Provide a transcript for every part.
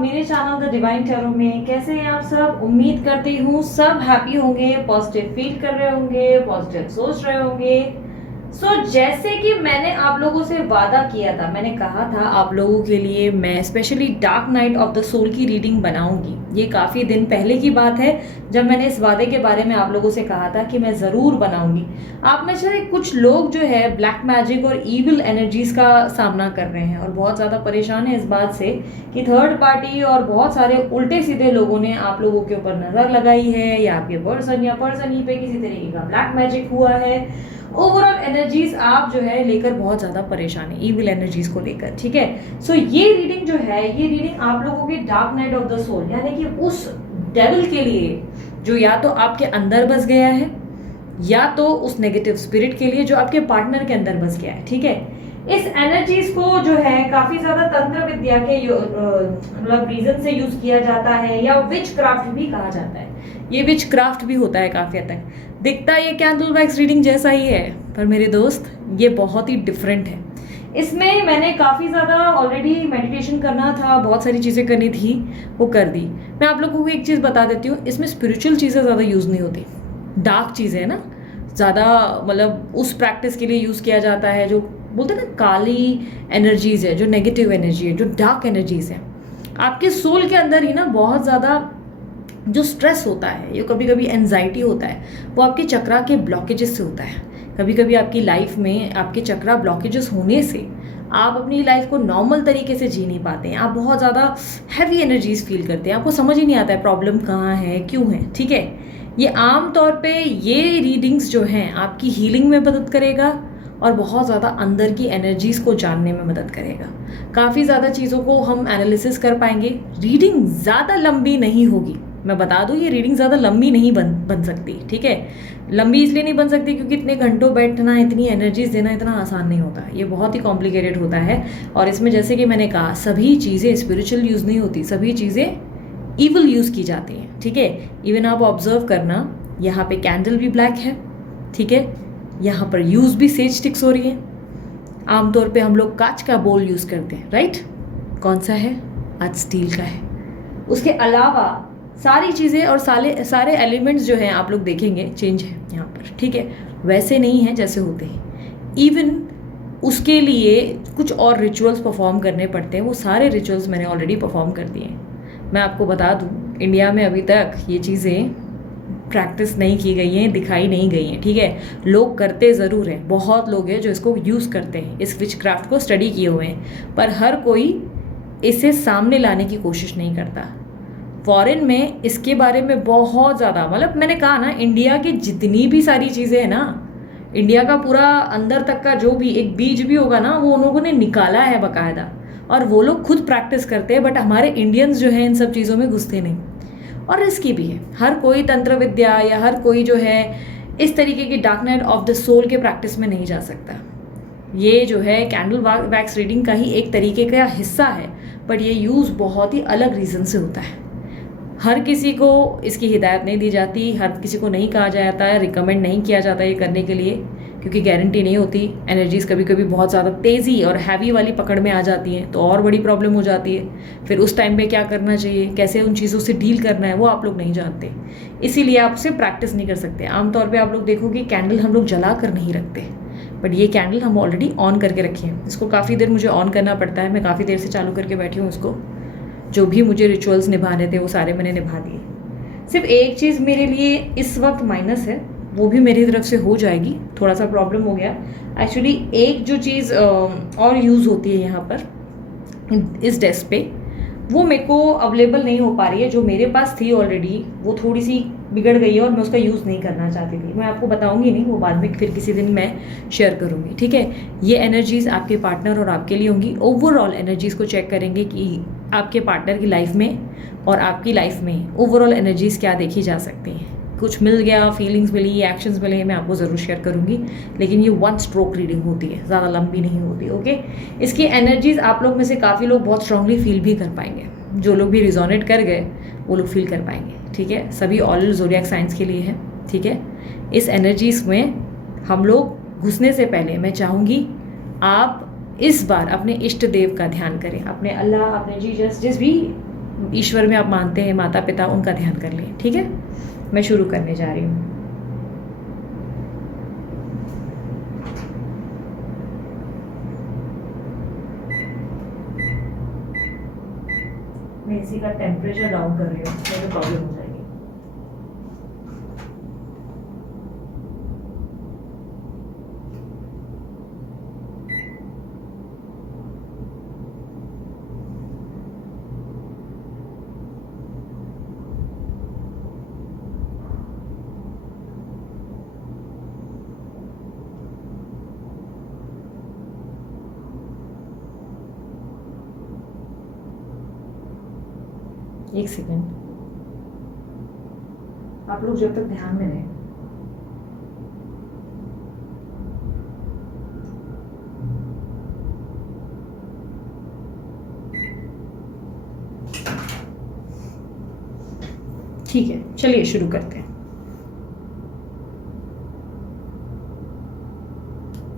मेरे channel the divine tarot में। कैसे हैं आप सब? उम्मीद करती हूँ सब हैप्पी होंगे, पॉजिटिव फील कर रहे होंगे, पॉजिटिव सोच रहे होंगे। जैसे कि मैंने आप लोगों से वादा किया था, मैंने कहा था आप लोगों के लिए मैं specially dark night of the soul की रीडिंग बनाऊंगी। ये काफ़ी दिन पहले की बात है जब मैंने इस वादे के बारे में आप लोगों से कहा था कि मैं ज़रूर बनाऊंगी। आप में से कुछ लोग जो है ब्लैक मैजिक और ईविल एनर्जीज का सामना कर रहे हैं और बहुत ज़्यादा परेशान है इस बात से कि थर्ड पार्टी और बहुत सारे उल्टे सीधे लोगों ने आप लोगों के ऊपर नज़र लगाई है, या आपके पर्सन या पर्सन ही पे किसी तरीके का ब्लैक मैजिक हुआ है। ओवरऑल एनर्जीज आप जो है लेकर बहुत ज़्यादा परेशान है ईविल एनर्जीज को लेकर, ठीक है। ये रीडिंग जो है, ये रीडिंग आप लोगों के dark night of the soul यानी कि उस डेविल के लिए जो या तो आपके अंदर बस गया है, या तो उस नेगेटिव स्पिरिट के लिए जो आपके पार्टनर के अंदर बस गया है, ठीक है। इस एनर्जीज को जो है काफी ज्यादा तंत्र विद्या के मतलब रीजन से यूज किया जाता है, या विच क्राफ्ट भी कहा जाता है। ये विच क्राफ्ट भी होता है काफी हद तक। दिखता ये कैंडल वैक्स रीडिंग जैसा ही है, पर मेरे दोस्त ये बहुत ही डिफरेंट है। इसमें मैंने काफ़ी ज़्यादा ऑलरेडी मेडिटेशन करना था, बहुत सारी चीज़ें करनी थी, वो कर दी। मैं आप लोगों को एक चीज़ बता देती हूँ, इसमें स्पिरिचुअल चीज़ें ज़्यादा यूज़ नहीं होती। डार्क चीज़ें ना ज़्यादा मतलब उस प्रैक्टिस के लिए यूज़ किया जाता है जो बोलते हैं ना काली एनर्जीज है, जो नेगेटिव एनर्जी है, जो डार्क एनर्जीज है। आपके सोल के अंदर ही ना बहुत ज़्यादा जो स्ट्रेस होता है, ये कभी कभी एनजाइटी होता है, वो आपके चक्रा के ब्लॉकेजेस से होता है। कभी कभी आपकी लाइफ में आपके चक्रा ब्लॉकेजेस होने से आप अपनी लाइफ को नॉर्मल तरीके से जी नहीं पाते हैं। आप बहुत ज़्यादा हैवी एनर्जीज फील करते हैं, आपको समझ ही नहीं आता है प्रॉब्लम कहाँ है, क्यों है, ठीक है। ये आम तौर पे ये रीडिंग्स जो हैं आपकी हीलिंग में मदद करेगा और बहुत ज़्यादा अंदर की एनर्जीज को जानने में मदद करेगा। काफ़ी ज़्यादा चीज़ों को हम एनालिसिस कर पाएंगे। रीडिंग ज़्यादा लंबी नहीं होगी, मैं बता दूँ, ये रीडिंग ज़्यादा लंबी नहीं बन सकती, ठीक है। लंबी इसलिए नहीं बन सकती क्योंकि इतने घंटों बैठना, इतनी एनर्जीज देना इतना आसान नहीं होता, ये बहुत ही कॉम्प्लिकेटेड होता है। और इसमें जैसे कि मैंने कहा, सभी चीज़ें स्पिरिचुअल यूज़ नहीं होती, सभी चीज़ें ईविल यूज़ की जाती हैं, ठीक है। इवन आप ऑब्जर्व करना, यहाँ पे कैंडल भी ब्लैक है, ठीक है। यहाँ पर यूज़ भी सेज स्टिक्स हो रही है। आमतौर पे हम लोग कांच का बोल यूज़ करते हैं, राइट। कौन सा है? आज स्टील का है। उसके अलावा सारी चीज़ें और सारे एलिमेंट्स जो हैं आप लोग देखेंगे चेंज है यहाँ पर, ठीक है। वैसे नहीं है जैसे होते हैं। इवन उसके लिए कुछ और रिचुअल्स परफॉर्म करने पड़ते हैं, वो सारे रिचुअल्स मैंने ऑलरेडी परफॉर्म कर दिए हैं। मैं आपको बता दूँ, इंडिया में अभी तक ये चीज़ें प्रैक्टिस नहीं की गई हैं, दिखाई नहीं गई हैं, ठीक है। लोग करते ज़रूर हैं, बहुत लोग हैं जो इसको यूज़ करते हैं, इस विच क्राफ्ट को स्टडी किए हुए हैं, पर हर कोई इसे सामने लाने की कोशिश नहीं करता। फॉरेन में इसके बारे में बहुत ज़्यादा, मतलब मैंने कहा ना, इंडिया की जितनी भी सारी चीज़ें हैं ना, इंडिया का पूरा अंदर तक का जो भी एक बीज भी होगा ना, वो उन लोगों ने निकाला है बाकायदा, और वो लोग खुद प्रैक्टिस करते हैं। बट हमारे इंडियंस जो हैं इन सब चीज़ों में घुसते नहीं, और रिस्की भी है। हर कोई तंत्र विद्या या हर कोई जो है इस तरीके की dark night of the soul के प्रैक्टिस में नहीं जा सकता। ये जो है कैंडल वैक्स रीडिंग का ही एक तरीके का हिस्सा है, बट ये यूज़ बहुत ही अलग रीज़न से होता है। हर किसी को इसकी हिदायत नहीं दी जाती, हर किसी को नहीं कहा जाता है, रिकमेंड नहीं किया जाता ये करने के लिए, क्योंकि गारंटी नहीं होती। एनर्जीज कभी कभी बहुत ज़्यादा तेज़ी और हैवी वाली पकड़ में आ जाती हैं, तो और बड़ी प्रॉब्लम हो जाती है। फिर उस टाइम पे क्या करना चाहिए, कैसे उन चीज़ों से डील करना है, वो आप लोग नहीं जानते, इसीलिए आप उसे प्रैक्टिस नहीं कर सकते। आमतौर पर आप लोग देखोगे कैंडल हम लोग जला कर नहीं रखते, बट ये कैंडल हम ऑलरेडी ऑन करके रखे हैं। इसको काफ़ी देर मुझे ऑन करना पड़ता है, मैं काफ़ी देर से चालू करके बैठी हूँ इसको। जो भी मुझे रिचुअल्स निभाने थे वो सारे मैंने निभा दिए। सिर्फ एक चीज़ मेरे लिए इस वक्त माइनस है, वो भी मेरी तरफ से हो जाएगी। थोड़ा सा प्रॉब्लम हो गया एक्चुअली। एक जो चीज़ और यूज़ होती है यहाँ पर इस डेस्क पे, वो मेरे को अवेलेबल नहीं हो पा रही है। जो मेरे पास थी ऑलरेडी वो थोड़ी सी बिगड़ गई है और मैं उसका यूज़ नहीं करना चाहती थी। मैं आपको बताऊंगी नहीं, वो बाद में फिर किसी दिन मैं शेयर करूंगी, ठीक है। ये एनर्जीज़ आपके पार्टनर और आपके लिए होंगी। ओवरऑल एनर्जीज़ को चेक करेंगे कि आपके पार्टनर की लाइफ में और आपकी लाइफ में ओवरऑल एनर्जीज़ क्या देखी जा सकती हैं। कुछ मिल गया, फीलिंग्स मिली, एक्शंस मिले, मैं आपको ज़रूर शेयर करूंगी। लेकिन ये वन स्ट्रोक रीडिंग होती है, ज़्यादा लंबी नहीं होती, ओके। इसकी एनर्जीज़ आप लोग में से काफ़ी लोग बहुत स्ट्रांगली फील भी कर पाएंगे। जो लोग भी रिजोनेट कर गए वो लोग फील कर पाएंगे, ठीक है। सभी ऑल ज़ोडिएक साइंस के लिए है, ठीक है। इस एनर्जीज़ में हम लोग घुसने से पहले मैं चाहूँगी आप इस बार अपने इष्ट देव का ध्यान करें, अपने अल्लाह, अपने जीसस, जिस भी ईश्वर में आप मानते हैं, माता पिता, उनका ध्यान कर लें। ठीक है, मैं शुरू करने जा रही हूँ। मैं इसी का टेम्परेचर डाउन कर रही हूँ, मुझे प्रॉब्लम हो जाएगी। एक सेकेंड, आप लोग जब तक ध्यान में रहें। ठीक है, चलिए शुरू करते हैं।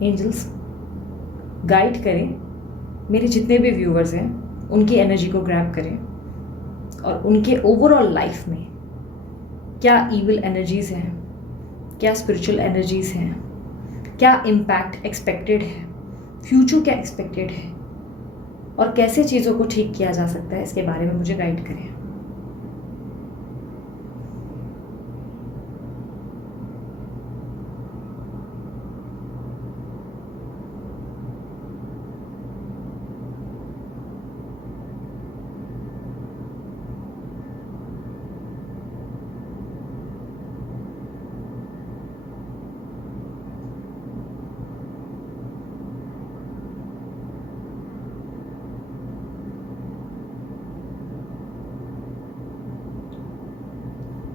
एंजल्स गाइड करें, मेरे जितने भी व्यूअर्स हैं उनकी एनर्जी को ग्रैब करें और उनके ओवरऑल लाइफ में क्या ईविल एनर्जीज हैं, क्या स्पिरिचुअल एनर्जीज हैं, क्या इम्पैक्ट एक्सपेक्टेड है, फ्यूचर क्या एक्सपेक्टेड है और कैसे चीज़ों को ठीक किया जा सकता है, इसके बारे में मुझे गाइड करें।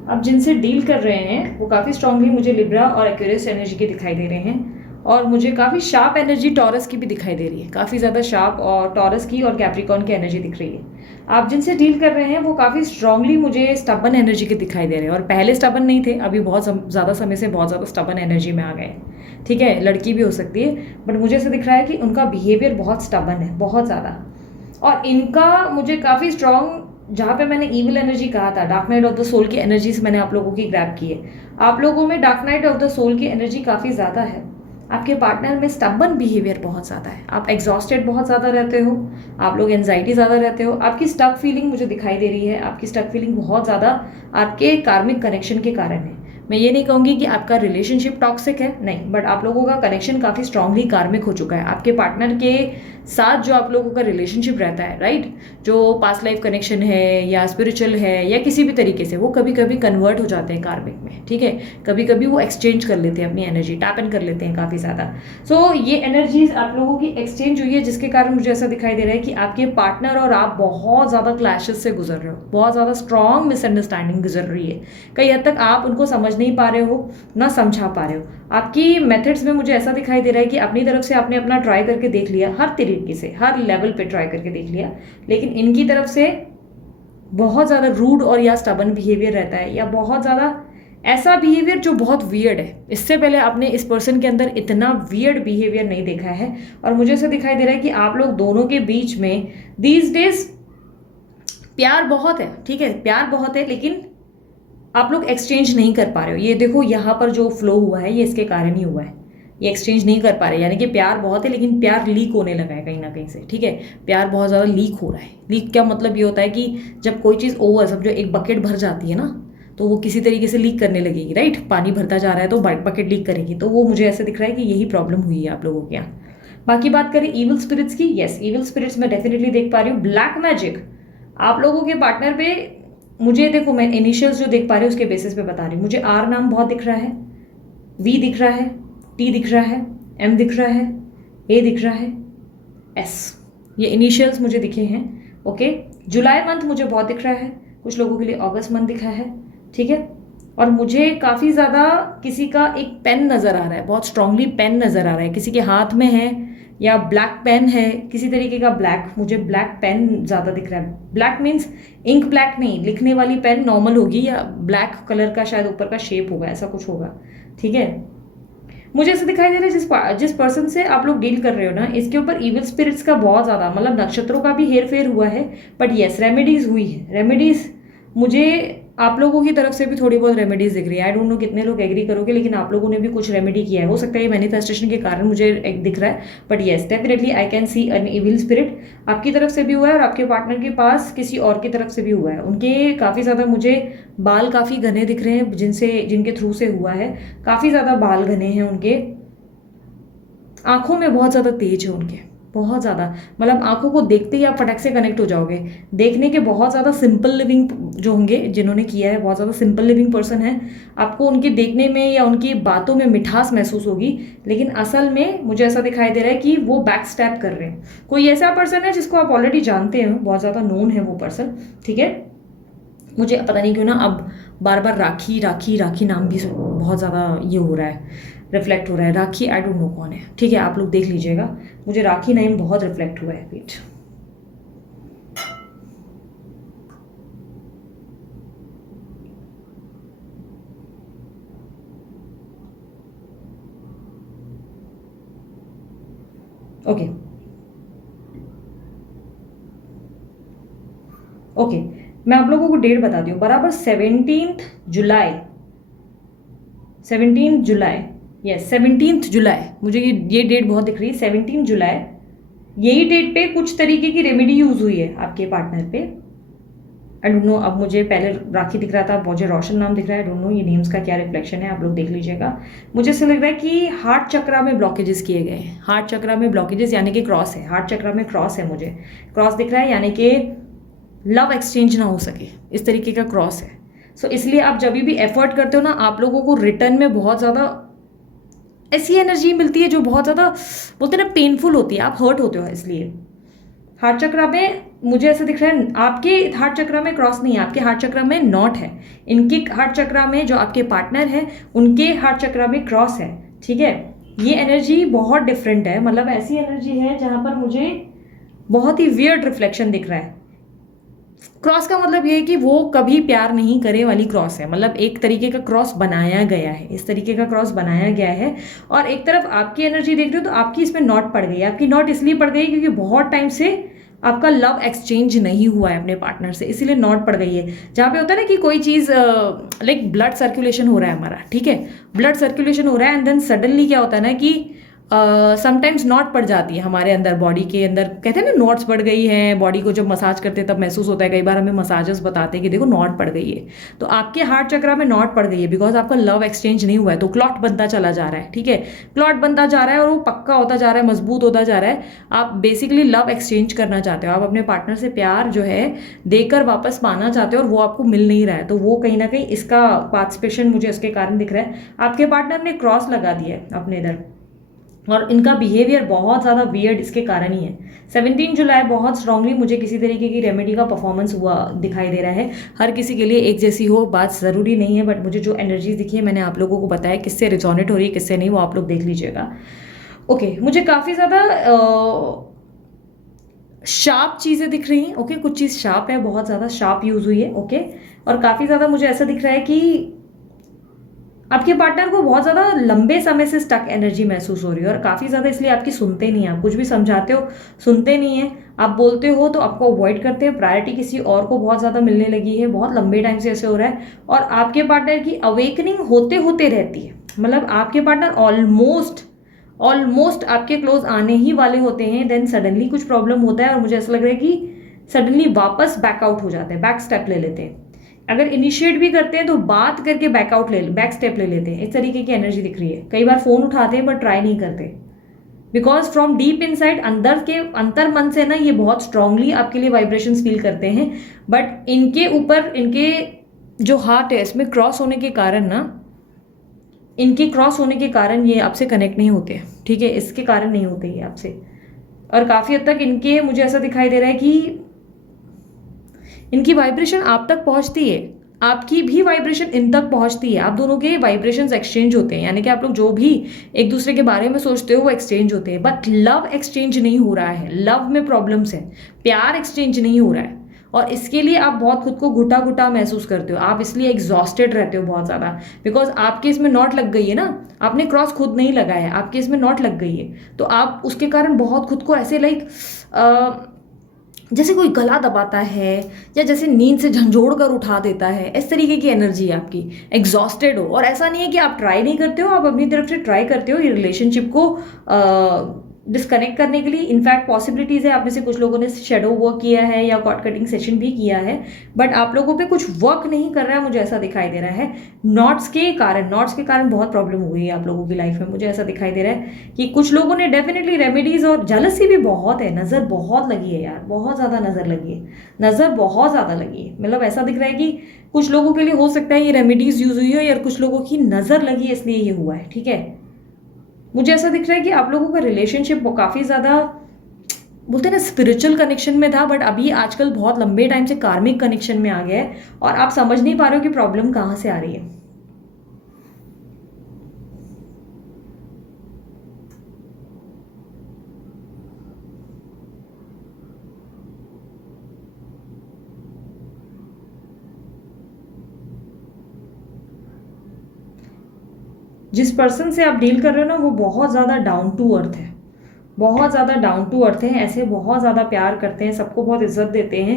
अब जिनसे डील कर रहे हैं वो काफ़ी स्ट्रांगली मुझे लिब्रा और एक्वेरियस एनर्जी के दिखाई दे रहे हैं और मुझे काफ़ी शार्प एनर्जी टॉरस की भी दिखाई दे रही है, काफ़ी ज़्यादा शार्प और टॉरस की और कैप्रिकॉन की एनर्जी दिख रही है। आप जिनसे डील कर रहे हैं वो काफ़ी स्ट्रांगली मुझे स्टबन एनर्जी के दिखाई दे रहे हैं और पहले स्टबन नहीं थे, अभी बहुत ज़्यादा समय से बहुत ज़्यादा स्टबन एनर्जी में आ गए। ठीक है, लड़की भी हो सकती है, बट मुझे ऐसा दिख रहा है कि उनका बिहेवियर बहुत स्टबन है, बहुत ज़्यादा। और इनका मुझे काफ़ी स्ट्रांग, जहाँ पे मैंने ईविल एनर्जी कहा था, dark night of the soul की एनर्जीज मैंने आप लोगों की ग्रैब की है। आप लोगों में dark night of the soul की एनर्जी काफ़ी ज़्यादा है। आपके पार्टनर में स्टबन बिहेवियर बहुत ज़्यादा है, आप एग्जॉस्टेड बहुत ज़्यादा रहते हो, आप लोग एंजाइटी ज़्यादा रहते हो, आपकी स्टक फीलिंग मुझे दिखाई दे रही है, आपकी स्टक फीलिंग बहुत ज़्यादा आपके कार्मिक कनेक्शन के कारण है। मैं ये नहीं कहूँगी कि आपका रिलेशनशिप टॉक्सिक है, नहीं, बट आप लोगों का कनेक्शन काफ़ी स्ट्रांगली कार्मिक हो चुका है। आपके पार्टनर के साथ जो आप लोगों का रिलेशनशिप रहता है, राइट, जो पास्ट लाइफ कनेक्शन है या स्पिरिचुअल है या किसी भी तरीके से, वो कभी कभी कन्वर्ट हो जाते हैं कार्मिक में। ठीक है, कभी कभी वो एक्सचेंज कर लेते हैं अपनी एनर्जी, टैप इन कर लेते हैं काफ़ी ज़्यादा। सो ये एनर्जीज आप लोगों की एक्सचेंज हुई है, जिसके कारण मुझे ऐसा दिखाई दे रहा है कि आपके पार्टनर और आप बहुत ज़्यादा क्लैशेस से गुजर रहे हो, बहुत ज़्यादा स्ट्रॉन्ग मिसअंडरस्टैंडिंग गुजर रही है। कई हद तक आप उनको समझ नहीं पा रहे हो, ना समझा पा रहे हो। आपकी मेथड्स में मुझे ऐसा दिखाई दे रहा है कि अपनी तरफ से आपने अपना ट्राई करके देख लिया, हर तरीके से, हर लेवल पे ट्राई करके देख लिया, लेकिन इनकी तरफ से बहुत ज़्यादा रूड और या स्टबन बिहेवियर रहता है, या बहुत ज़्यादा ऐसा बिहेवियर जो बहुत वियर्ड है। इससे पहले आपने इस पर्सन के अंदर इतना वियर्ड बिहेवियर नहीं देखा है। और मुझे ऐसा दिखाई दे रहा है कि आप लोग दोनों के बीच में दीज डेज प्यार बहुत है, ठीक है, प्यार बहुत है, लेकिन आप लोग एक्सचेंज नहीं कर पा रहे हो। ये देखो यहाँ पर जो फ्लो हुआ है ये इसके कारण ही हुआ है, ये एक्सचेंज नहीं कर पा रहे, यानी कि प्यार बहुत है लेकिन प्यार लीक होने लगा है कहीं ना कहीं से। ठीक है, प्यार बहुत ज़्यादा लीक हो रहा है। लीक क्या मतलब, ये होता है कि जब कोई चीज़ ओवर, समझो एक बकेट भर जाती है ना, तो वो किसी तरीके से लीक करने लगेगी, राइट, पानी भरता जा रहा है तो बकेट लीक करेगी। तो वो मुझे ऐसे दिख रहा है कि यही प्रॉब्लम हुई है आप लोगों के यहाँ। बाकी बात करें ईविल स्पिरिट्स की, यस, ईविल स्पिरिट्स मैं डेफिनेटली देख पा रही हूँ। ब्लैक मैजिक आप लोगों के पार्टनर पे, मुझे देखो, मैं इनिशियल्स जो देख पा रही हूँ उसके बेसिस पे बता रही हूँ। मुझे आर नाम बहुत दिख रहा है, वी दिख रहा है, टी दिख रहा है, एम दिख रहा है, ए दिख रहा है, एस, ये इनिशियल्स मुझे दिखे हैं। ओके, जुलाई मंथ मुझे बहुत दिख रहा है, कुछ लोगों के लिए अगस्त मंथ दिखा है। ठीक है, और मुझे काफ़ी ज़्यादा किसी का एक पेन नज़र आ रहा है, बहुत स्ट्रांगली पेन नज़र आ रहा है, किसी के हाथ में है या ब्लैक पेन है, किसी तरीके का ब्लैक, मुझे ब्लैक पेन ज़्यादा दिख रहा है। ब्लैक मीन्स इंक ब्लैक नहीं, लिखने वाली पेन नॉर्मल होगी, या ब्लैक कलर का शायद ऊपर का शेप होगा, ऐसा कुछ होगा। ठीक है, मुझे ऐसा दिखाई दे रहा है जिस पर्सन से आप लोग डील कर रहे हो ना, इसके ऊपर इविल स्पिरिट्स का बहुत ज़्यादा, मतलब नक्षत्रों का भी हेर फेर हुआ है, बट यस रेमेडीज हुई है। रेमेडीज मुझे आप लोगों की तरफ से भी थोड़ी बहुत रेमेडीज दिख रही है। आई डोंट नो कितने लोग एग्री करोगे, लेकिन आप लोगों ने भी कुछ रेमेडी किया है। हो सकता है ये मैनिफेस्टेशन के कारण मुझे एक दिख रहा है, but yes definitely I can see an evil spirit आपकी तरफ से भी हुआ है और आपके पार्टनर के पास किसी और की तरफ से भी हुआ है। उनके काफ़ी ज़्यादा मुझे बाल काफ़ी घने दिख रहे हैं, जिनके थ्रू से हुआ है, काफ़ी ज़्यादा बाल घने हैं उनके। आंखों में बहुत ज़्यादा तेज है उनके, बहुत ज़्यादा, मतलब आंखों को देखते ही आप फटक से कनेक्ट हो जाओगे। देखने के बहुत ज़्यादा सिंपल लिविंग जो होंगे, जिन्होंने किया है, बहुत ज़्यादा सिंपल लिविंग पर्सन है। आपको उनके देखने में या उनकी बातों में मिठास महसूस होगी, लेकिन असल में मुझे ऐसा दिखाई दे रहा है कि वो बैक स्टैप कर रहे हैं। कोई ऐसा पर्सन है जिसको आप ऑलरेडी जानते हैं, बहुत ज़्यादा नोन है वो पर्सन, ठीक है। मुझे पता नहीं क्यों ना अब बार बार राखी राखी राखी नाम भी बहुत ज़्यादा ये हो रहा है, रिफ्लेक्ट हो रहा है। राखी आई डोंट नो कौन है, ठीक है, आप लोग देख लीजिएगा। मुझे राखी नाम बहुत रिफ्लेक्ट हुआ है। वेट, ओके ओके, मैं आप लोगों को डेट बताती हूँ। बराबर 17 जुलाई, 17 जुलाई, यस 17 जुलाई, मुझे ये डेट बहुत दिख रही है, 17 जुलाई। यही डेट पे कुछ तरीके की रेमेडी यूज हुई है आपके पार्टनर पे। आई डोंट नो, अब मुझे पहले राखी दिख रहा था, मुझे रोशन नाम दिख रहा है। आई डोंट नो ये नेम्स का क्या रिफ्लेक्शन है, आप लोग देख लीजिएगा। मुझे ऐसा लग रहा है कि हार्ट चक्रा में ब्लॉकेजेस किए गए हैं। हार्ट चक्रा में ब्लॉकेजेस यानी कि क्रॉस है, हार्ट चक्रा में क्रॉस है, मुझे क्रॉस दिख रहा है, यानी कि लव एक्सचेंज ना हो सके, इस तरीके का क्रॉस है। सो इसलिए आप जब भी एफर्ट करते हो ना, आप लोगों को रिटर्न में बहुत ज़्यादा ऐसी एनर्जी मिलती है जो बहुत ज़्यादा बोलते हैं ना पेनफुल होती है, आप हर्ट होते हो। इसलिए हार्ट चक्रा में मुझे ऐसा दिख रहा है, आपके हार्ट चक्रा में क्रॉस नहीं है, आपके हार्ट चक्रा में नॉट है। इनके हार्ट चक्रा में जो आपके पार्टनर है, उनके हार्ट चक्रा में क्रॉस है, ठीक है। ये एनर्जी बहुत डिफरेंट है, मतलब ऐसी एनर्जी है जहाँ पर मुझे बहुत ही वियर्ड रिफ्लेक्शन दिख रहा है। क्रॉस का मतलब ये है कि वो कभी प्यार नहीं करे वाली क्रॉस है, मतलब एक तरीके का क्रॉस बनाया गया है, इस तरीके का क्रॉस बनाया गया है। और एक तरफ आपकी एनर्जी देख रहे हो तो आपकी इसमें नॉट पड़ गई है। आपकी नॉट इसलिए पड़ गई क्योंकि बहुत टाइम से आपका लव एक्सचेंज नहीं हुआ है अपने पार्टनर से, इसीलिए नॉट पड़ गई है। जहाँ पे होता है ना कि कोई चीज़ लाइक ब्लड सर्कुलेशन हो रहा है हमारा, ठीक है, ब्लड सर्कुलेशन हो रहा है, एंड देन सडनली क्या होता है ना कि समटाइम्स नॉट पड़ जाती है हमारे अंदर, बॉडी के अंदर, कहते हैं ना नॉट्स पड़ गई हैं बॉडी को। जब मसाज करते हैं तब महसूस होता है, कई बार हमें मसाजर्स बताते हैं कि देखो नॉट पड़ गई है। तो आपके हार्ट चक्रा में नॉट पड़ गई है बिकॉज आपका लव एक्सचेंज नहीं हुआ है, तो क्लॉट बनता चला जा रहा है, ठीक है, क्लॉट बनता जा रहा है और वो पक्का होता जा रहा है, मजबूत होता जा रहा है। आप बेसिकली लव एक्सचेंज करना चाहते हो, आप अपने पार्टनर से प्यार जो है देकर वापस पाना चाहते हो और वो आपको मिल नहीं रहा है। तो वो कहीं ना कहीं इसका पार्टिसिपेशन मुझे इसके कारण दिख रहा है। आपके पार्टनर ने क्रॉस लगा दिया है अपने इधर, और इनका बिहेवियर बहुत ज़्यादा वियर्ड इसके कारण ही है। 17 जुलाई बहुत स्ट्रांगली मुझे किसी तरीके की रेमेडी का परफॉर्मेंस हुआ दिखाई दे रहा है। हर किसी के लिए एक जैसी हो बात ज़रूरी नहीं है, बट मुझे जो एनर्जीज दिखी है मैंने आप लोगों को बताया, किससे रिजोनेट हो रही है किससे नहीं, वो आप लोग देख लीजिएगा। ओके, मुझे काफ़ी ज़्यादा शार्प चीज़ें दिख रही हैं। ओके, कुछ चीज़ शार्प है, बहुत ज़्यादा शार्प यूज़ हुई है। ओके, और काफ़ी ज़्यादा मुझे ऐसा दिख रहा है कि आपके पार्टनर को बहुत ज़्यादा लंबे समय से स्टक एनर्जी महसूस हो रही है और काफ़ी ज़्यादा इसलिए आपकी सुनते नहीं हैं। आप कुछ भी समझाते हो सुनते नहीं हैं, आप बोलते हो तो आपको अवॉइड करते हैं, प्रायोरिटी किसी और को बहुत ज़्यादा मिलने लगी है। बहुत लंबे टाइम से ऐसे हो रहा है और आपके पार्टनर की अवेकनिंग होते होते रहती है, मतलब आपके पार्टनर ऑलमोस्ट आपके क्लोज आने ही वाले होते हैं, देन सडनली कुछ प्रॉब्लम होता है और मुझे ऐसा लग रहा है कि सडनली वापस बैकआउट हो जाते हैं, बैक स्टेप ले लेते हैं। अगर इनिशिएट भी करते हैं तो बात करके बैक स्टेप ले लेते हैं, इस तरीके की एनर्जी दिख रही है। कई बार फोन उठाते हैं बट ट्राई नहीं करते, बिकॉज फ्रॉम डीप इनसाइड, अंदर के अंतर मन से ना ये बहुत स्ट्रांगली आपके लिए वाइब्रेशंस फील करते हैं, बट इनके ऊपर इनके जो हार्ट है इसमें क्रॉस होने के कारण ना, इनके क्रॉस होने के कारण ये आपसे कनेक्ट नहीं होते, ठीक है, इसके कारण नहीं होते ये आपसे। और काफ़ी हद तक इनके मुझे ऐसा दिखाई दे रहा है कि इनकी वाइब्रेशन आप तक पहुंचती है, आपकी भी वाइब्रेशन इन तक पहुंचती है, आप दोनों के वाइब्रेशंस एक्सचेंज होते हैं, यानी कि आप लोग जो भी एक दूसरे के बारे में सोचते हो वो एक्सचेंज होते हैं, बट लव एक्सचेंज नहीं हो रहा है। लव में प्रॉब्लम्स है, प्यार एक्सचेंज नहीं हो रहा है। और इसके लिए आप बहुत खुद को घुटा घुटा महसूस करते हो, आप इसलिए एग्जॉस्टेड रहते हो बहुत ज़्यादा, बिकॉज आपके इसमें नॉट लग गई है ना, आपने क्रॉस खुद नहीं लगाया है, आपके इसमें नॉट लग गई है, तो आप उसके कारण बहुत खुद को ऐसे लाइक जैसे कोई गला दबाता है या जैसे नींद से झंझोड़ कर उठा देता है, इस तरीके की एनर्जी है आपकी, एग्जॉस्टेड हो। और ऐसा नहीं है कि आप ट्राई नहीं करते हो, आप अपनी तरफ से ट्राई करते हो ये रिलेशनशिप को डिस्कनेक्ट करने के लिए। इनफैक्ट पॉसिबिलिटीज़ है, आप में से कुछ लोगों ने शेडो वर्क किया है या कॉर्ड कटिंग सेशन भी किया है, बट आप लोगों पे कुछ वर्क नहीं कर रहा है, मुझे ऐसा दिखाई दे रहा है। नॉट्स के कारण बहुत प्रॉब्लम हुई है आप लोगों की लाइफ में, मुझे ऐसा दिखाई दे रहा है कि कुछ लोगों ने डेफिनेटली रेमेडीज, और जलसी भी बहुत है, नज़र बहुत लगी है यार, बहुत ज़्यादा नज़र लगी है, नज़र बहुत ज़्यादा लगी है। मतलब ऐसा दिख रहा है कि कुछ लोगों के लिए हो सकता है ये रेमेडीज यूज हुई हो, या कुछ लोगों की नज़र लगी है इसलिए ये हुआ है, ठीक है। मुझे ऐसा दिख रहा है कि आप लोगों का रिलेशनशिप काफ़ी ज़्यादा बोलते हैं ना स्पिरिचुअल कनेक्शन में था, बट अभी आजकल बहुत लंबे टाइम से कार्मिक कनेक्शन में आ गया है, और आप समझ नहीं पा रहे हो कि प्रॉब्लम कहाँ से आ रही है। जिस पर्सन से आप डील कर रहे हो ना, वो बहुत ज़्यादा डाउन टू अर्थ है, बहुत ज़्यादा डाउन टू अर्थ है, ऐसे बहुत ज़्यादा प्यार करते हैं, सबको बहुत इज्जत देते हैं।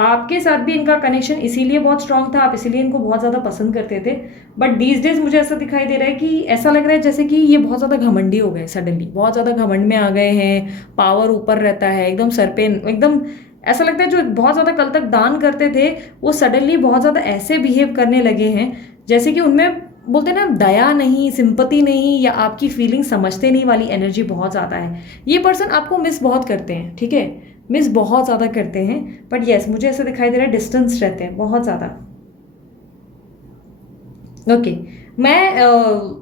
आपके साथ भी इनका कनेक्शन इसीलिए बहुत स्ट्रांग था, आप इसीलिए इनको बहुत ज़्यादा पसंद करते थे। बट दीज डेज मुझे ऐसा दिखाई दे रहा है कि ऐसा लग रहा है जैसे कि ये बहुत ज़्यादा घमंडी हो गए, सडनली बहुत ज़्यादा घमंड में आ गए हैं, पावर ऊपर रहता है एकदम सर पे, एकदम ऐसा लगता है जो बहुत ज़्यादा कल तक दान करते थे वो सडनली बहुत ज़्यादा ऐसे बिहेव करने लगे हैं जैसे कि उनमें बोलते हैं ना दया नहीं, सिंपति नहीं, या आपकी फीलिंग समझते नहीं वाली एनर्जी बहुत ज़्यादा है। ये पर्सन आपको मिस बहुत करते हैं, ठीक है, मिस बहुत ज़्यादा करते हैं, बट यस मुझे ऐसा दिखाई दे रहा है डिस्टेंस रहते हैं बहुत ज़्यादा। ओके, मैं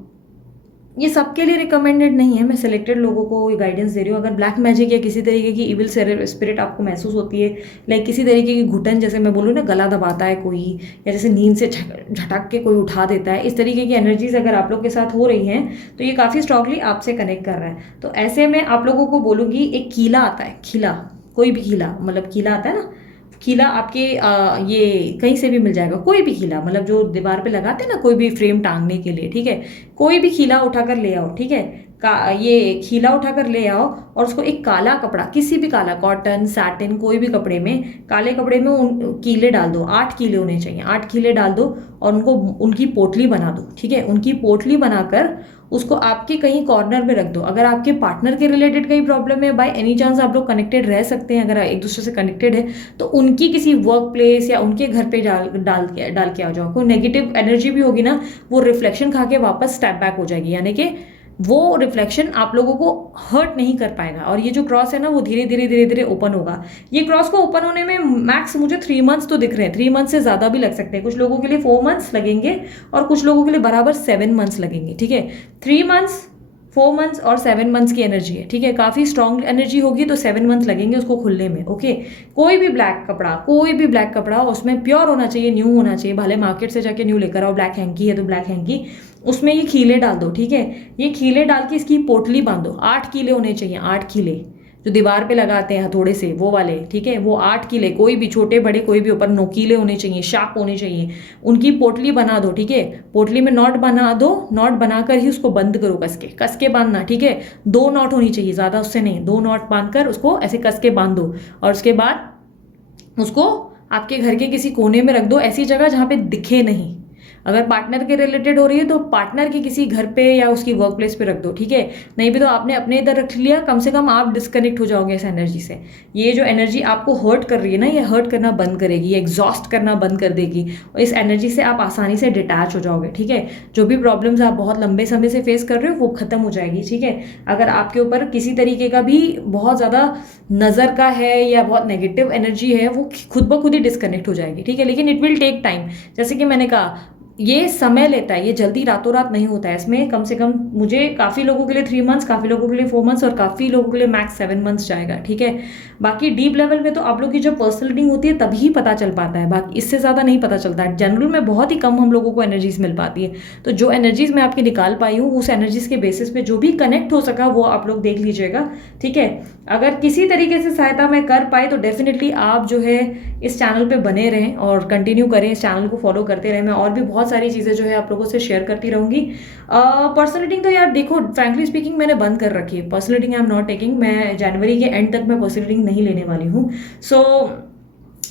ये सबके लिए रिकमेंडेड नहीं है, मैं सिलेक्टेड लोगों को ये गाइडेंस दे रही हूँ। अगर ब्लैक मैजिक या किसी तरीके की इविल स्पिरिट आपको महसूस होती है, लाइक किसी तरीके की घुटन, जैसे मैं बोलूँ ना गला दबाता है कोई, या जैसे नींद से झटक के कोई उठा देता है, इस तरीके की एनर्जीज अगर आप लोग के साथ हो रही हैं तो ये काफ़ी स्ट्रांगली आपसे कनेक्ट कर रहा है। तो ऐसे में आप लोगों को बोलूँगी, एक कीला आता है, खीला, कोई भी खीला, मतलब कीला आता है ना, खीला आपके ये कहीं से भी मिल जाएगा, कोई भी खीला, मतलब जो दीवार पे लगाते हैं ना कोई भी फ्रेम टांगने के लिए, ठीक है, कोई भी खीला उठाकर ले आओ, ठीक है, ये खीला उठाकर ले आओ, और उसको एक काला कपड़ा, किसी भी काला, कॉटन, सैटिन, कोई भी कपड़े में, काले कपड़े में उन कीले डाल दो, 8 कीले होने चाहिए, 8 कीले डाल दो, और उनको उनकी पोटली बना दो, ठीक है, उनकी पोटली बनाकर उसको आपके कहीं कॉर्नर में रख दो। अगर आपके पार्टनर के रिलेटेड कहीं प्रॉब्लम है, बाय एनी चांस आप लोग कनेक्टेड रह सकते हैं, अगर एक दूसरे से कनेक्टेड है तो उनकी किसी वर्क प्लेस या उनके घर पे डाल के आ जाओ। कोई नेगेटिव एनर्जी भी होगी ना, वो रिफ्लेक्शन खा के वापस स्टेप बैक हो जाएगी, यानी कि वो रिफ्लेक्शन आप लोगों को हर्ट नहीं कर पाएगा। और ये जो क्रॉस है ना, वो धीरे धीरे धीरे धीरे ओपन होगा। ये क्रॉस को ओपन होने में मैक्स मुझे 3 मंथ्स तो दिख रहे हैं, 3 मंथ से ज़्यादा भी लग सकते हैं, कुछ लोगों के लिए 4 मंथ्स लगेंगे और कुछ लोगों के लिए बराबर 7 मंथ्स लगेंगे, ठीक है। 3 मंथ्स, 4 मंथ्स और 7 मंथ्स की एनर्जी है, ठीक है, काफ़ी स्ट्रॉन्ग एनर्जी होगी, तो 7 मंथ्स लगेंगे उसको खुलने में, ओके। कोई भी ब्लैक कपड़ा, कोई भी ब्लैक कपड़ा, उसमें प्योर होना चाहिए, न्यू होना चाहिए, भले मार्केट से जाके न्यू लेकर आओ, ब्लैक हैंकी है तो ब्लैक हैंकी, उसमें ये खीले डाल दो, ठीक है, ये खीले डाल के इसकी पोटली बांधो, 8 कीले होने चाहिए, 8 कीले जो दीवार पे लगाते हैं हथौड़े से, वो वाले, ठीक है, वो 8 कीले, कोई भी छोटे बड़े कोई भी ऊपर नोकीले होने चाहिए, शार्प होने चाहिए, उनकी पोटली बना दो, ठीक है, पोटली में नॉट बना दो, नॉट बनाकर ही उसको बंद करो, कस के बांधना, ठीक है, 2 नॉट होनी चाहिए, ज़्यादा उससे नहीं, 2 नॉट बांधकर उसको ऐसे कस के बांध दो, और उसके बाद उसको आपके घर के किसी कोने में रख दो, ऐसी जगह जहाँ पे दिखे नहीं। अगर पार्टनर के रिलेटेड हो रही है तो पार्टनर के किसी घर पे या उसकी वर्क प्लेस पे रख दो, ठीक है, नहीं भी तो आपने अपने इधर रख लिया, कम से कम आप डिस्कनेक्ट हो जाओगे इस एनर्जी से। ये जो एनर्जी आपको हर्ट कर रही है ना, ये हर्ट करना बंद करेगी, ये एग्जॉस्ट करना बंद कर देगी, और इस एनर्जी से आप आसानी से डिटैच हो जाओगे, ठीक है। जो भी प्रॉब्लम्स आप बहुत लंबे समय से फेस कर रहे हो वो खत्म हो जाएगी, ठीक है। अगर आपके ऊपर किसी तरीके का भी बहुत ज़्यादा नज़र का है या बहुत नेगेटिव एनर्जी है, वो खुद ब खुद ही डिस्कनेक्ट हो जाएगी, ठीक है, लेकिन इट विल टेक टाइम। जैसे कि मैंने कहा, ये समय लेता है, ये जल्दी रातों रात नहीं होता है। इसमें कम से कम मुझे काफ़ी लोगों के लिए 3 मंथ्स, काफ़ी लोगों के लिए 4 मंथ्स और काफ़ी लोगों के लिए मैक्स 7 मंथ्स जाएगा, ठीक है। बाकी डीप लेवल में तो आप लोग की जब पर्सनल रीडिंग होती है तभी पता चल पाता है, बाकी इससे ज़्यादा नहीं पता चलता है। जनरल में बहुत ही कम हम लोगों को एनर्जीज मिल पाती है। तो जो एनर्जीज मैं आपकी निकाल पाई हूँ उस एनर्जीज के बेसिस पे जो भी कनेक्ट हो सका वो आप लोग देख लीजिएगा, ठीक है। अगर किसी तरीके से सहायता मैं कर पाई तो डेफिनेटली आप जो है इस चैनल पे बने रहें और कंटिन्यू करें, इस चैनल को फॉलो करते रहें। मैं और भी बहुत सारी चीज़ें जो है आप लोगों से शेयर करती रहूँगी। पर्सनल रीडिंग तो यार देखो, फ्रैंकली स्पीकिंग मैंने बंद कर रखी है। Personal reading I am not taking. मैं जनवरी के एंड तक मैं पर्सनल रीडिंग नहीं लेने वाली हूँ। सो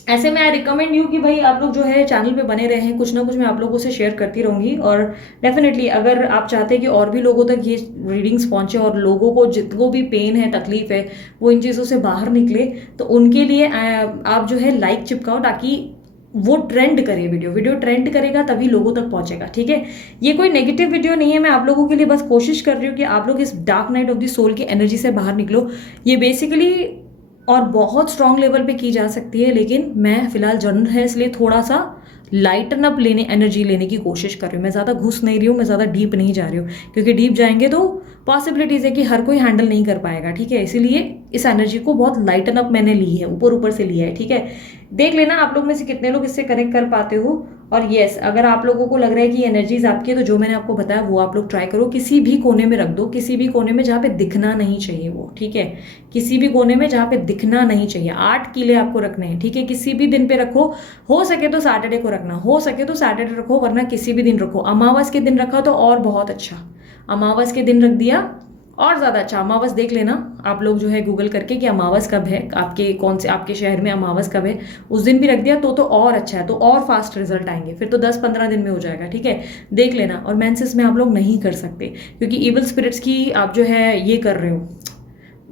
ऐसे में आई रिकमेंड यू कि भाई आप लोग जो है चैनल पे बने रहें, कुछ ना कुछ मैं आप लोगों से शेयर करती रहूँगी। और डेफिनेटली अगर आप चाहते हैं कि और भी लोगों तक ये रीडिंग्स पहुँचे और लोगों को जितको भी पेन है, तकलीफ है, वो इन चीज़ों से बाहर निकले, तो उनके लिए आप जो है लाइक चिपकाओ ताकि वो ट्रेंड करे। वीडियो ट्रेंड करेगा तभी लोगों तक पहुंचेगा, ठीक है। ये कोई नेगेटिव वीडियो नहीं है, मैं आप लोगों के लिए बस कोशिश कर रही हूँ कि आप लोग इस dark night of the soul की एनर्जी से बाहर निकलो। ये बेसिकली और बहुत स्ट्रॉन्ग लेवल पे की जा सकती है, लेकिन मैं फिलहाल जनरल है इसलिए थोड़ा सा लाइटन अप एनर्जी लेने की कोशिश कर रही हूँ। मैं ज़्यादा घुस नहीं रही हूँ, मैं ज़्यादा डीप नहीं जा रही हूँ, क्योंकि डीप जाएंगे तो पॉसिबिलिटीज़ है कि हर कोई हैंडल नहीं कर पाएगा, ठीक है। इसीलिए इस एनर्जी को बहुत लाइटन अप मैंने ली है, ऊपर ऊपर से लिया है, ठीक है। देख लेना आप लोग में से कितने लोग इससे कनेक्ट कर पाते हो। और येस, अगर आप लोगों को लग रहा है कि एनर्जीज आपकी है तो जो मैंने आपको बताया वो आप लोग ट्राई करो। किसी भी कोने में रख दो, किसी भी कोने में जहाँ पे दिखना नहीं चाहिए वो, ठीक है। किसी भी कोने में जहाँ पे दिखना नहीं चाहिए। 8 किले आपको रखने हैं, ठीक है। किसी भी दिन पे रखो, हो सके तो सैटरडे को रखना, हो सके तो सैटरडे रखो, वरना किसी भी दिन रखो। अमावस के दिन रखा तो और बहुत अच्छा, अमावस के दिन रख दिया और ज़्यादा अच्छा। अमावस देख लेना आप लोग जो है गूगल करके कि अमावस कब है, आपके कौन से आपके शहर में अमावस कब है, उस दिन भी रख दिया तो और अच्छा है, तो और फास्ट रिजल्ट आएंगे। फिर तो 10-15 दिन में हो जाएगा, ठीक है। देख लेना। और मेंसेस में आप लोग नहीं कर सकते क्योंकि इविल स्पिरिट्स की आप जो है ये कर रहे हो,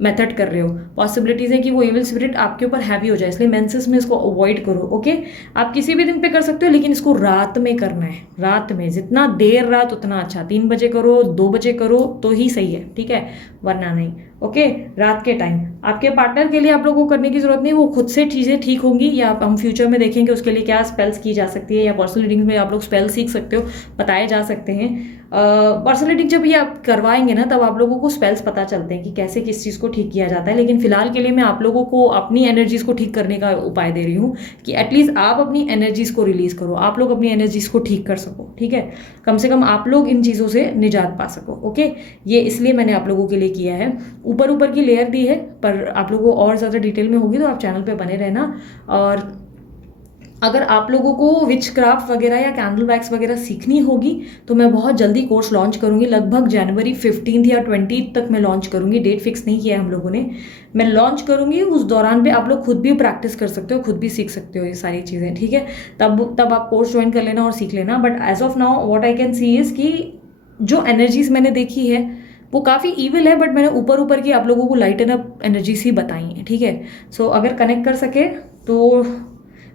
मेथड कर रहे हो। पॉसिबिलिटीज है कि वो इविल स्पिरिट आपके ऊपर हैवी हो जाए, इसलिए मेंसेस में इसको अवॉइड करो, ओके। आप किसी भी दिन पे कर सकते हो, लेकिन इसको रात में करना है। रात में जितना देर रात उतना अच्छा। 3 बजे करो, 2 बजे करो तो ही सही है, ठीक है, वरना नहीं, ओके। रात के टाइम आपके पार्टनर के लिए आप लोगों को करने की जरूरत नहीं, वो खुद से चीज़ें ठीक होंगी, या हम फ्यूचर में देखेंगे उसके लिए क्या स्पेल्स की जा सकती है, या पर्सनल रीडिंग में आप लोग स्पेल सीख सकते हो, बताए जा सकते हैं। पर्सनल रीडिंग जब ये आप करवाएंगे ना तब आप लोगों को स्पेल्स पता चलते हैं कि कैसे किस चीज़ को ठीक किया जाता है। लेकिन फिलहाल के लिए मैं आप लोगों को अपनी एनर्जीज को ठीक करने का उपाय दे रही हूँ कि एटलीस्ट आप अपनी एनर्जीज को रिलीज करो, आप लोग अपनी एनर्जीज को ठीक कर सको, ठीक है। कम से कम आप लोग इन चीज़ों से निजात पा सको, ओके। ये इसलिए मैंने आप लोगों के लिए किया है। ऊपर ऊपर की लेयर दी है, पर आप लोगों को और ज़्यादा डिटेल में होगी तो आप चैनल पे बने रहना। और अगर आप लोगों को विच क्राफ्ट वगैरह या कैंडल वैक्स वगैरह सीखनी होगी तो मैं बहुत जल्दी कोर्स लॉन्च करूंगी, लगभग जनवरी 15 या 20 तक मैं लॉन्च करूंगी। डेट फिक्स नहीं किया है हम लोगों ने, मैं लॉन्च करूंगी। उस दौरान पे आप लोग खुद भी प्रैक्टिस कर सकते हो, खुद भी सीख सकते हो ये सारी चीज़ें, ठीक है। तब आप कोर्स ज्वाइन कर लेना और सीख लेना। But as of now what I can see is कि जो एनर्जीज मैंने देखी है वो काफ़ी ईविल है, बट मैंने ऊपर ऊपर की आप लोगों को लाइटन अप एनर्जीज ही बताई हैं, ठीक है। सो अगर कनेक्ट कर सके तो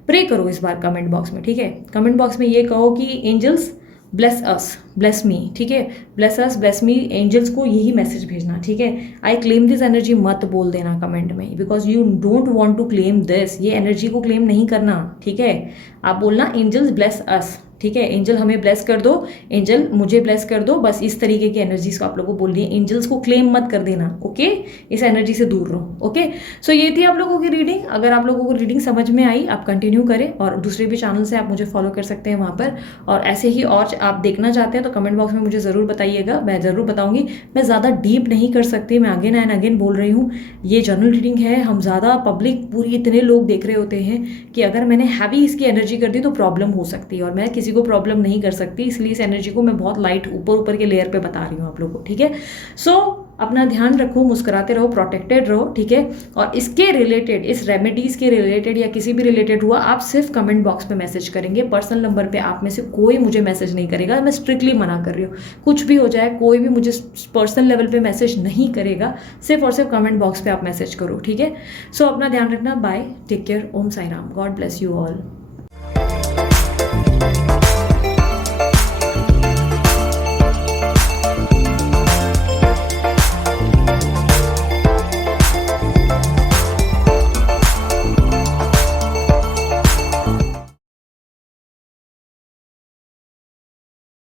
प्रे करो इस बार कमेंट बॉक्स में, ठीक है। कमेंट बॉक्स में ये कहो कि angels bless us, bless me, ठीक है। Bless us, bless me, angels को यही मैसेज भेजना, ठीक है। आई क्लेम दिस एनर्जी मत बोल देना कमेंट में, because you don't want to claim this. ये एनर्जी को क्लेम नहीं करना, ठीक है। आप बोलना एंजल्स ब्लेस अस, ठीक है। एंजल हमें ब्लेस कर दो, एंजल मुझे ब्लेस कर दो, बस इस तरीके की एनर्जीज को आप लोगों को बोलनी है। एंजल्स को क्लेम मत कर देना, ओके। इस एनर्जी से दूर रहो, ओके। सो ये थी आप लोगों की रीडिंग। अगर आप लोगों को रीडिंग समझ में आई आप कंटिन्यू करें, और दूसरे भी चैनल से आप मुझे फॉलो कर सकते हैं वहाँ पर। और ऐसे ही और आप देखना चाहते हैं तो कमेंट बॉक्स में मुझे ज़रूर बताइएगा, मैं ज़रूर बताऊँगी। मैं ज़्यादा डीप नहीं कर सकती, मैं अगेन एंड अगेन बोल रही हूँ, ये जनरल रीडिंग है। हम ज़्यादा पब्लिक पूरी इतने लोग देख रहे होते हैं कि अगर मैंने हैवी इसकी एनर्जी कर दी तो प्रॉब्लम हो सकती है, और मैं किसी को प्रॉब्लम नहीं कर सकती, इसलिए इस एनर्जी को मैं बहुत लाइट ऊपर ऊपर के लेयर पे बता रही हूँ आप लोगों को, ठीक है। सो अपना ध्यान रखो, मुस्कुराते रहो, प्रोटेक्टेड रहो, ठीक है। और इसके रिलेटेड, इस रेमेडीज के रिलेटेड या किसी भी रिलेटेड हुआ, आप सिर्फ कमेंट बॉक्स पे मैसेज करेंगे। पर्सनल नंबर पे आप में से कोई मुझे मैसेज नहीं करेगा, मैं स्ट्रिक्टली मना कर रही हूँ। कुछ भी हो जाए, कोई भी मुझे पर्सनल लेवल पे मैसेज नहीं करेगा, सिर्फ और सिर्फ कमेंट बॉक्स पे आप मैसेज करो, ठीक है। सो अपना ध्यान रखना, bye, take care, Om Sai Ram, God bless you all.